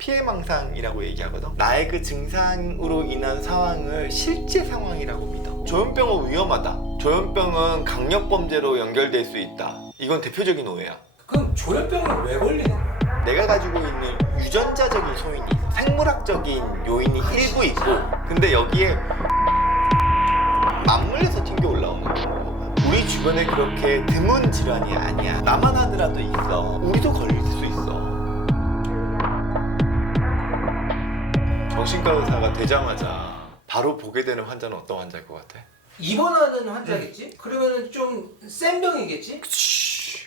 피해망상이라고 얘기하거든. 나의 그 증상으로 인한 상황을 실제 상황이라고 믿어. 조현병은 위험하다. 조현병은 강력범죄로 연결될 수 있다. 이건 대표적인 오해야. 그럼 조현병이 왜 걸리는 거야? 내가 가지고 있는 유전자적인 소인이 있어. 생물학적인 요인이 일부 있고, 근데 여기에 맞물려서 튕겨 올라오는 거야. 우리 주변에 그렇게 드문 질환이 아니야. 나만 하더라도 있어. 우리도 걸릴 수 있어. 정신과 의사가 되자마자 바로 보게 되는 환자는 어떤 환자일 것 같아? 입원하는 환자겠지? 그러면은 좀 센 병이겠지?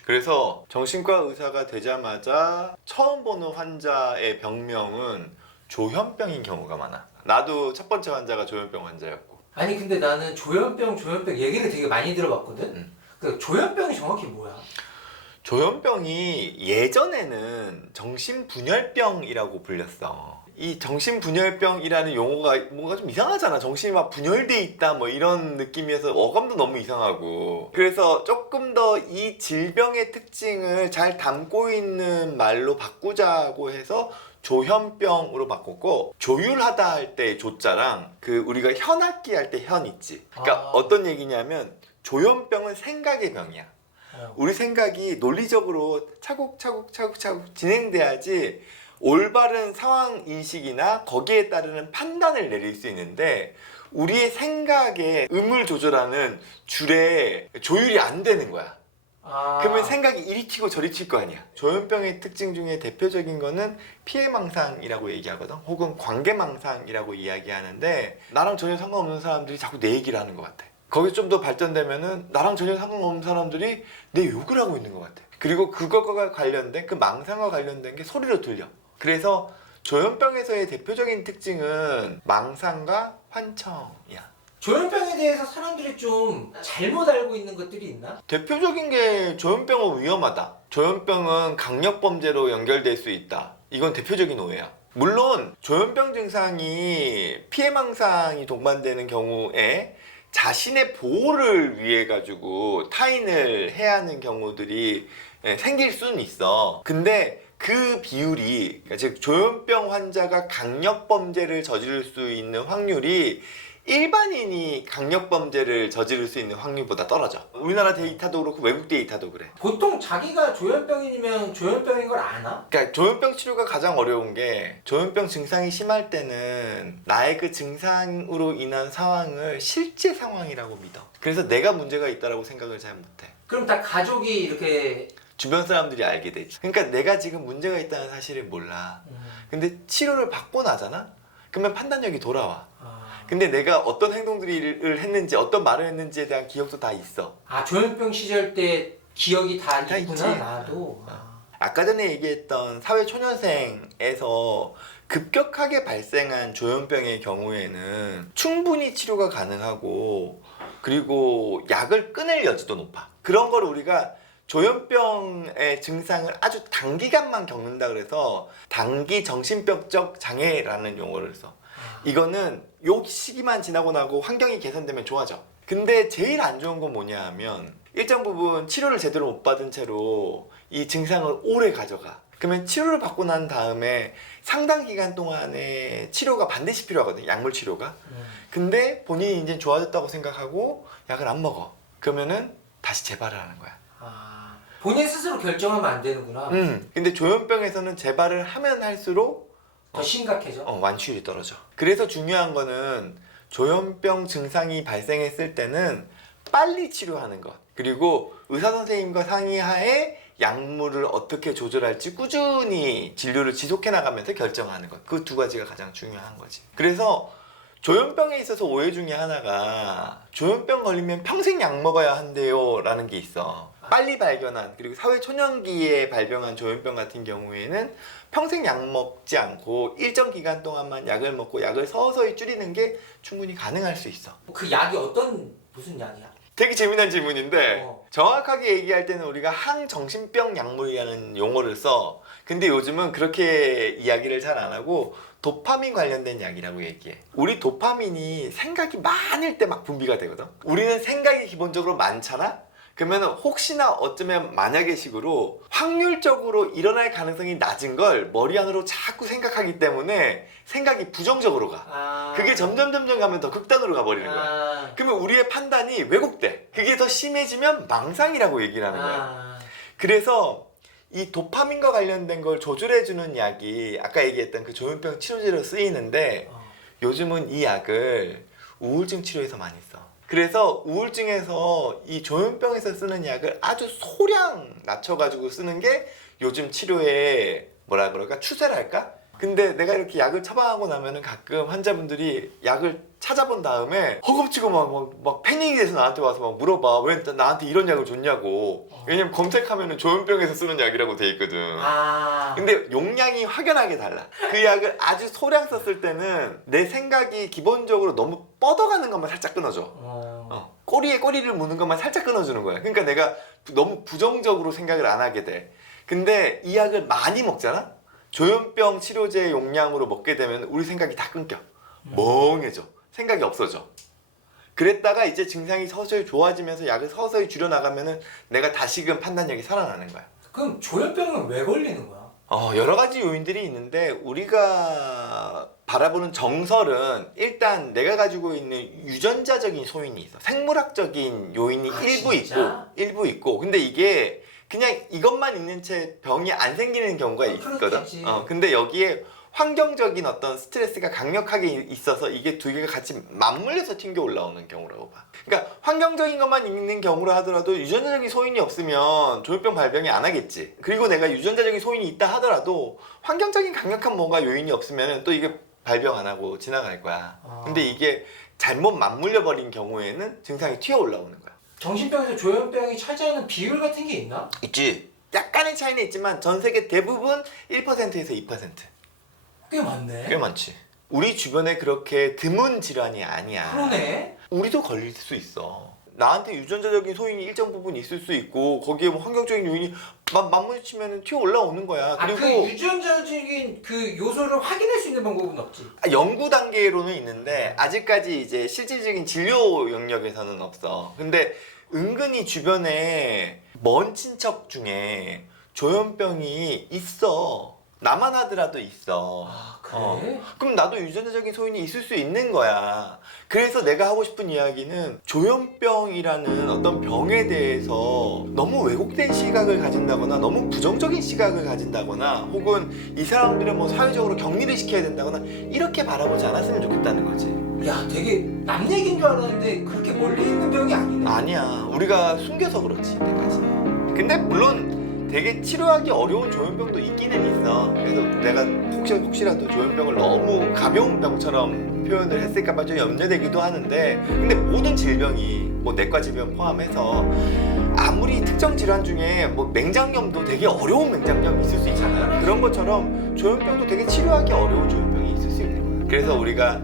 그래서 정신과 의사가 되자마자 처음 보는 환자의 병명은 조현병인 경우가 많아. 나도 첫 번째 환자가 조현병 환자였고. 아니 근데 나는 조현병 얘기를 되게 많이 들어봤거든? 그 조현병이 정확히 뭐야? 조현병이 예전에는 정신분열병이라고 불렸어. 이 정신분열병이라는 용어가 뭔가 좀 이상하잖아. 정신이 막 분열돼 있다 뭐 이런 느낌이어서 어감도 너무 이상하고. 그래서 조금 더 이 질병의 특징을 잘 담고 있는 말로 바꾸자고 해서 조현병으로 바꿨고, 조율하다 할 때 조자랑 그 우리가 현악기 할 때 현 있지. 그러니까 어떤 얘기냐면 조현병은 생각의 병이야. 우리 생각이 논리적으로 차곡차곡 진행돼야지 올바른 상황 인식이나 거기에 따르는 판단을 내릴 수 있는데, 우리의 생각에 음을 조절하는 줄에 조율이 안 되는 거야. 그러면 생각이 이리 튀고 저리 튈 거 아니야. 조현병의 특징 중에 대표적인 거는 피해망상이라고 얘기하거든. 혹은 관계망상이라고 이야기하는데, 나랑 전혀 상관없는 사람들이 자꾸 내 얘기를 하는 것 같아. 거기 좀 더 발전되면은 나랑 전혀 상관없는 사람들이 내 욕을 하고 있는 것 같아. 그리고 그것과 관련된, 그 망상과 관련된 게 소리로 들려. 그래서 조현병에서의 대표적인 특징은 망상과 환청이야. 조현병에 대해서 사람들이 좀 잘못 알고 있는 것들이 있나? 대표적인 게 조현병은 위험하다. 조현병은 강력범죄로 연결될 수 있다. 이건 대표적인 오해야. 물론 조현병 증상이 피해망상이 동반되는 경우에 자신의 보호를 위해 가지고 타인을 해야 하는 경우들이 생길 수는 있어. 근데 그 비율이, 즉 조현병 환자가 강력범죄를 저지를 수 있는 확률이 일반인이 강력범죄를 저지를 수 있는 확률보다 떨어져. 우리나라 데이터도 그렇고 외국 데이터도 그래. 보통 자기가 조현병이면 조현병인 걸 아나? 그러니까 조현병 치료가 가장 어려운 게, 조현병 증상이 심할 때는 나의 그 증상으로 인한 상황을 실제 상황이라고 믿어. 그래서 내가 문제가 있다고 생각을 잘 못해. 그럼 다 가족이 이렇게 주변 사람들이 알게 되지. 그러니까 내가 지금 문제가 있다는 사실을 몰라. 근데 치료를 받고 나잖아? 그러면 판단력이 돌아와. 근데 내가 어떤 행동들을 했는지, 어떤 말을 했는지에 대한 기억도 다 있어. 조현병 시절 때 기억이 다 있구나. 있지. 나도. 아까 전에 얘기했던 사회초년생에서 급격하게 발생한 조현병의 경우에는 충분히 치료가 가능하고, 그리고 약을 끊을 여지도 높아. 그런 걸 우리가 조현병의 증상을 아주 단기간만 겪는다 그래서 단기 정신병적 장애라는 용어를 써. 이거는 요 시기만 지나고 나고 환경이 개선되면 좋아져. 근데 제일 안 좋은 건 뭐냐 하면, 일정 부분 치료를 제대로 못 받은 채로 이 증상을 오래 가져가. 그러면 치료를 받고 난 다음에 상당 기간 동안에 치료가 반드시 필요하거든, 약물 치료가. 근데 본인이 이제 좋아졌다고 생각하고 약을 안 먹어. 그러면은 다시 재발을 하는 거야. 본인 스스로 결정하면 안 되는구나. 근데 조현병에서는 재발을 하면 할수록 더 심각해져? 완치율이 떨어져. 그래서 중요한 거는 조현병 증상이 발생했을 때는 빨리 치료하는 것, 그리고 의사 선생님과 상의하에 약물을 어떻게 조절할지 꾸준히 진료를 지속해 나가면서 결정하는 것. 그 두 가지가 가장 중요한 거지. 그래서 조현병에 있어서 오해 중에 하나가, 조현병 걸리면 평생 약 먹어야 한대요 라는 게 있어. 빨리 발견한, 그리고 사회 초년기에 발병한 조현병 같은 경우에는 평생 약 먹지 않고 일정 기간 동안만 약을 먹고 약을 서서히 줄이는 게 충분히 가능할 수 있어. 그 약이 무슨 약이야? 되게 재미난 질문인데, 정확하게 얘기할 때는 우리가 항정신병 약물이라는 용어를 써. 근데 요즘은 그렇게 이야기를 잘 안 하고 도파민 관련된 약이라고 얘기해. 우리 도파민이 생각이 많을 때 막 분비가 되거든. 우리는 생각이 기본적으로 많잖아. 그러면 혹시나 어쩌면 만약의 식으로 확률적으로 일어날 가능성이 낮은 걸 머리 안으로 자꾸 생각하기 때문에 생각이 부정적으로 가. 그게 점점 가면 더 극단으로 가버리는 거야. 그러면 우리의 판단이 왜곡돼. 그게 더 심해지면 망상이라고 얘기를 하는 거야. 그래서 이 도파민과 관련된 걸 조절해주는 약이 아까 얘기했던 그 조현병 치료제로 쓰이는데 요즘은 이 약을 우울증 치료에서 많이 써. 그래서 우울증에서 이 조현병에서 쓰는 약을 아주 소량 낮춰가지고 쓰는 게 요즘 치료의 뭐라 그럴까? 추세랄까? 근데 내가 이렇게 약을 처방하고 나면은 가끔 환자분들이 약을 찾아본 다음에 허겁지겁 막 패닉이 돼서 나한테 와서 막 물어봐. 왜 나한테 이런 약을 줬냐고. 왜냐면 검색하면은 조현병에서 쓰는 약이라고 돼 있거든. 근데 용량이 확연하게 달라. 그 약을 아주 소량 썼을 때는 내 생각이 기본적으로 너무 뻗어가는 것만 살짝 끊어줘. 꼬리에 꼬리를 무는 것만 살짝 끊어주는 거야. 그러니까 내가 너무 부정적으로 생각을 안 하게 돼. 근데 이 약을 많이 먹잖아? 조현병 치료제 용량으로 먹게 되면 우리 생각이 다 끊겨. 멍해져. 생각이 없어져. 그랬다가 이제 증상이 서서히 좋아지면서 약을 서서히 줄여나가면은 내가 다시금 판단력이 살아나는 거야. 그럼 조현병은 왜 걸리는 거야? 여러 가지 요인들이 있는데 우리가 바라보는 정설은 일단 내가 가지고 있는 유전자적인 소인이 있어. 생물학적인 요인이 일부 있고 근데 이게 그냥 이것만 있는 채 병이 안 생기는 경우가 있거든. 그렇겠지. 근데 여기에 환경적인 어떤 스트레스가 강력하게 있어서 이게 두 개가 같이 맞물려서 튕겨 올라오는 경우라고 봐. 그러니까 환경적인 것만 있는 경우라 하더라도 유전자적인 소인이 없으면 조현병 발병이 안 하겠지. 그리고 내가 유전자적인 소인이 있다 하더라도 환경적인 강력한 뭔가 요인이 없으면 또 이게 발병 안 하고 지나갈 거야. 근데 이게 잘못 맞물려 버린 경우에는 증상이 튀어 올라오는 거야. 정신병에서 조현병이 차지하는 비율 같은 게 있나? 있지. 약간의 차이는 있지만 전 세계 대부분 1%에서 2%. 꽤 많네. 꽤 많지. 우리 주변에 그렇게 드문 질환이 아니야. 그러네. 우리도 걸릴 수 있어. 나한테 유전자적인 소인이 일정 부분 있을 수 있고 거기에 뭐 환경적인 요인이 맞물리치면 튀어 올라오는 거야. 그리고 그 유전자적인 그 요소를 확인할 수 있는 방법은 없지. 연구 단계로는 있는데 아직까지 이제 실질적인 진료 영역에서는 없어. 근데 은근히 주변에 먼 친척 중에 조현병이 있어. 나만 하더라도 있어. 그래? 그럼 나도 유전자적인 소인이 있을 수 있는 거야. 그래서 내가 하고 싶은 이야기는 조현병이라는 어떤 병에 대해서 너무 왜곡된 시각을 가진다거나 너무 부정적인 시각을 가진다거나 혹은 이 사람들은 뭐 사회적으로 격리를 시켜야 된다거나 이렇게 바라보지 않았으면 좋겠다는 거지. 야, 되게 남 얘기인 줄 알았는데 그렇게 멀리 있는 병이 아니네. 아니야. 우리가 숨겨서 그렇지 이때까지. 근데 물론 되게 치료하기 어려운 조현병도 있기는 있어. 그래서 내가 혹시라도 조현병을 너무 가벼운 병처럼 표현을 했을까봐 좀 염려되기도 하는데 근데 모든 질병이 뭐 내과 질병 포함해서 아무리 특정 질환 중에 뭐 맹장염도 되게 어려운 맹장염이 있을 수 있잖아. 그런 것처럼 조현병도 되게 치료하기 어려운 조현병이 있을 수 있는 거야. 그래서 우리가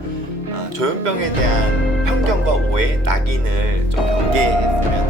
조현병에 대한 편견과 오해, 낙인을 좀 경계했으면